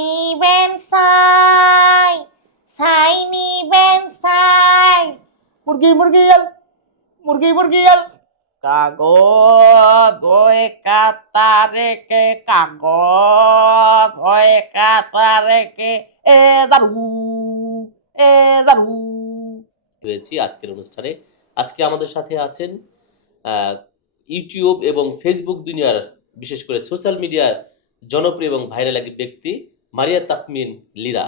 নিবেন সাই, সাই নিবেন সাই। মুরগি মুরগিয়াল, মুরগি মুরগিয়াল। কাগজ ওই কাতা রেখে, কাগজ ওই কাতা রেখে, এ দারু, এ দারু। রয়েছি আজকের অনুষ্ঠানে। আজকে আমাদের সাথে আছেন ইউটিউব এবং ফেসবুক দুনিয়ার, বিশেষ করে সোশ্যাল মিডিয়ার জনপ্রিয় এবং ভাইরাল এক ব্যক্তি মারিয়া তাসমিন লীরা।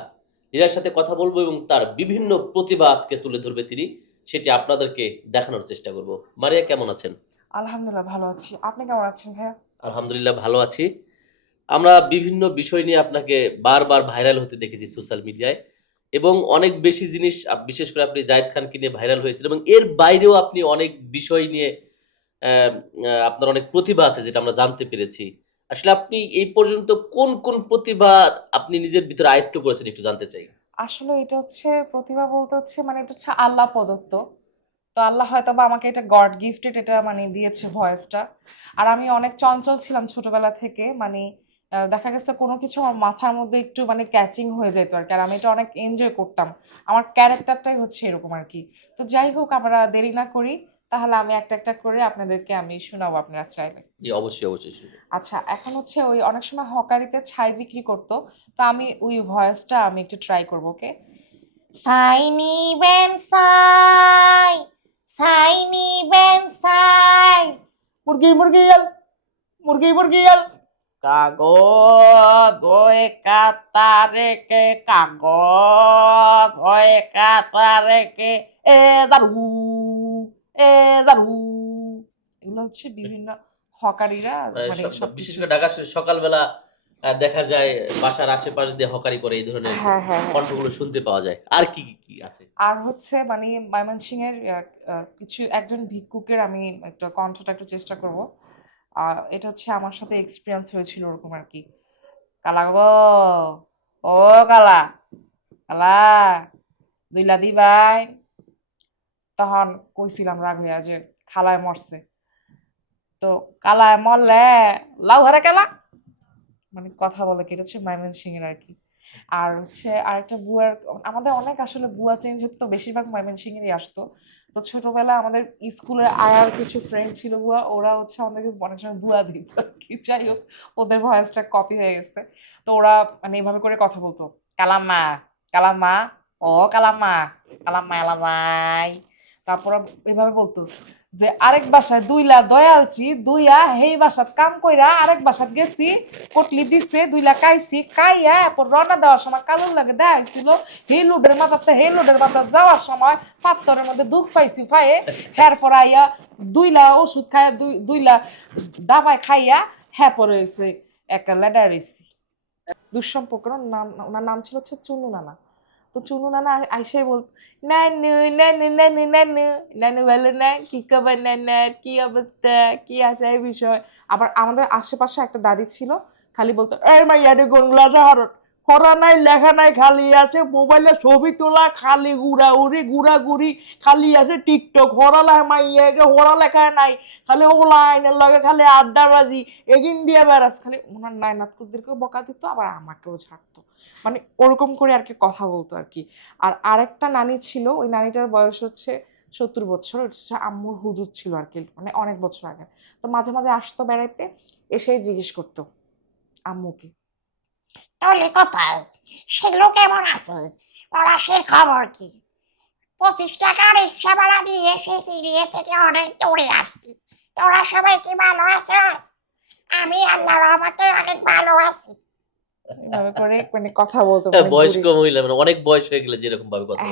লীরার সাথে কথা বলবো এবং তার বিভিন্ন প্রতিভা আজকে তুলে ধরবে তিনি, সেটি আপনাদেরকে দেখানোর চেষ্টা করব। মারিয়া, কেমন আছেন? আলহামদুলিল্লাহ ভালো আছি। আপনি কেমন আছেন ভাইয়া? আলহামদুলিল্লাহ ভালো আছি। আমরা বিভিন্ন বিষয় নিয়ে আপনাকে বারবার ভাইরাল হতে দেখেছি সোশ্যাল মিডিয়ায়, এবং অনেক বেশি জিনিস, বিশেষ করে আপনি জায়েদ খানকে নিয়ে ভাইরাল হয়েছিল, এবং এর বাইরেও আপনি অনেক বিষয় নিয়ে আপনার অনেক প্রতিভা আছে যেটা আমরা জানতে পেরেছি। আসলে আপনি এই পর্যন্ত কোন কোন প্রতিভা আপনি নিজের ভিতরে আয়ত্ত করেছেন একটু জানতে চাই। আসলে এটা হচ্ছে প্রতিভা বলতে হচ্ছে মানে এটা হচ্ছে আল্লাহ প্রদত্ত। তো আল্লাহ হয়তো বা আমাকে এটা গড গিফটেড এটা মানে দিয়েছে ভয়েসটা। আর আমি অনেক চঞ্চল ছিলাম ছোটবেলা থেকে, মানে দেখা গেছে কোনো কিছু আমার মাথার মধ্যে একটু মানে ক্যাচিং হয়ে যেত আর কি, আর আমি এটা অনেক এনজয় করতাম। আমার ক্যারেক্টারটাই হচ্ছে এরকম আর কি। তো যাই হোক, আমরা দেরি না করি, তাহলে আমি একটা একটা করে আপনাদেরকে আমি শোনাবো, আপনারা চাইলে। জি, অবশ্যই অবশ্যই। আচ্ছা, এখন হচ্ছে ওই অনেক সময় হকারিতে ছাই বিক্রি করতো, তো আমি ওই ভয়েসটা আমি একটু ট্রাই করবো। ওকে? সাই নিবেন সাই, সাই নিবেন সাই। মুরগি মুরগিয়াল, মুরগি মুরগিয়াল। কাগজ ওই কাতা রেখে, কাগজ ওই কাতা রেখে, এ দারু, এ দারু। এগুলো হচ্ছে বিভিন্ন হকারিরা মানে বিশেষ সবকিছু। করে ঢাকা সকালবেলা দেখা যায় বাসার আশেপাশ দিয়ে হকারি করে, এই ধরনের হ্যাঁ হ্যাঁ হ্যাঁ। কণ্ঠগুলো শুনতে পাওয়া যায়। আর কি কি কি আছে? আর হচ্ছে মানে ময়মনসিংহের কিছু একজন ভিক্ষুকের আমি একটা কণ্ঠটা একটু চেষ্টা করব। এটা হচ্ছে আমার সাথে এক্সপিরিয়েন্স হয়েছিল ওরকম আর কি। কালা গো, ও কালা, কালা দুইলা দিবাই। তখন কইছিলাম রাগ হইয়া যে খালায় মরছে, তো কালায় মরলে লাউ হারে কালা, মানে কথা বলে কি, এটা হচ্ছে ময়মনসিংহের আর কি। আর হচ্ছে আরেকটা বুয়ার, আমাদের অনেক আসলে বুয়া চেঞ্জ হতো, তো বেশিরভাগ ময়মনসিংহেরই আসতো। তো ছোটবেলায় আমাদের স্কুলে আয়ার কিছু ফ্রেন্ড ছিল বুয়া, ওরা হচ্ছে আমাদেরকে অনেক সময় বুয়া দিত কি। যাই হোক, ওদের ভয়েসটা কপি হয়ে গেছে। তো ওরা মানে এইভাবে করে কথা বলতো, কালাম্মা, কালাম্মা, ও কালাম্মা, কালাম্মা এলামাই। তারপর এভাবে বলতো যে আরেক বাসায় দুইলা দয়ালছি, দুইয়া হেই বাসাত কাম কইরা আরেক বাসাত গেছি, কটলি দিছে, দুইলা কাইছি, কাইয়া এরপর রওনা দেওয়ার সময় কালুর লাগে দেখাইছিল, হে লোডের মাথাতে হে লোডের মাথা যাওয়ার সময় ফাত্তরের মধ্যে দুঃখ পাইছি ফায়ে, হ্যার পর আইয়া দুইলা ওষুধ খাইয়া দুইলা দাবায় খাইয়া হ্যাঁ পরে হয়েছে একটা লেডার এসি। দুঃসম্পর্ক নাম, ওনার নাম ছিল হচ্ছে চুনু নানা। তো চুনু নানা আইসাই বল, নানু নানু নানু নানু নানু ভালো না, কি খবর নানার, কি অবস্থা, কি আশার বিষয়। আবার আমাদের আশেপাশে একটা দাদি ছিল, খালি বলতো এই মাইয়া রে গোনগুলাটা হরট, হরা নাই লেখা নাই, খালি আছে মোবাইলে ছবি তোলা, খালি ঘুরাঘুরি ঘুরাঘুরি, খালি আছে টিকটক, হরা লেখা মাইয়াকে হরা লেখায় নাই, খালি লাইনের লগে খালি আড্ডাবাজি এগিন দিয়ে বেড়াস। খালি ওনার নায়নাতকুরদেরকেও বকা দিত, আবার আমাকেও ছাড়তো, মানে ওরকম করে আর কি কথা বলতো আর কি। আর আরেকটা নানি ছিল, ওই নানিটার বয়স হচ্ছে 70 বছর, হচ্ছে আম্মুর হুজুর ছিল আর কি, মানে অনেক বছর আগে। তো মাঝে মাঝে আসতো বেড়াইতে, এসে জিজ্ঞেস করতো আম্মুকে, তাহলে কোথায় সেগুলো কেমন আছে, ওরা সে খবর কি? 25 টাকা রিক্সা ভাড়া দিয়ে এসেছি, সিরিয়া থেকে অনেক দূরে আসছি। তোরা সবাই কি ভালো আছিস? আমি আল্লাহর রহমতে অনেক ভালো আছি। এভাবে করে মানে কথা বলতো, হ্যাঁ, মানে বয়স্ক মহিলা, মানে অনেক বয়স হয়ে গেলে যেরকম ভাবে কথা বলে।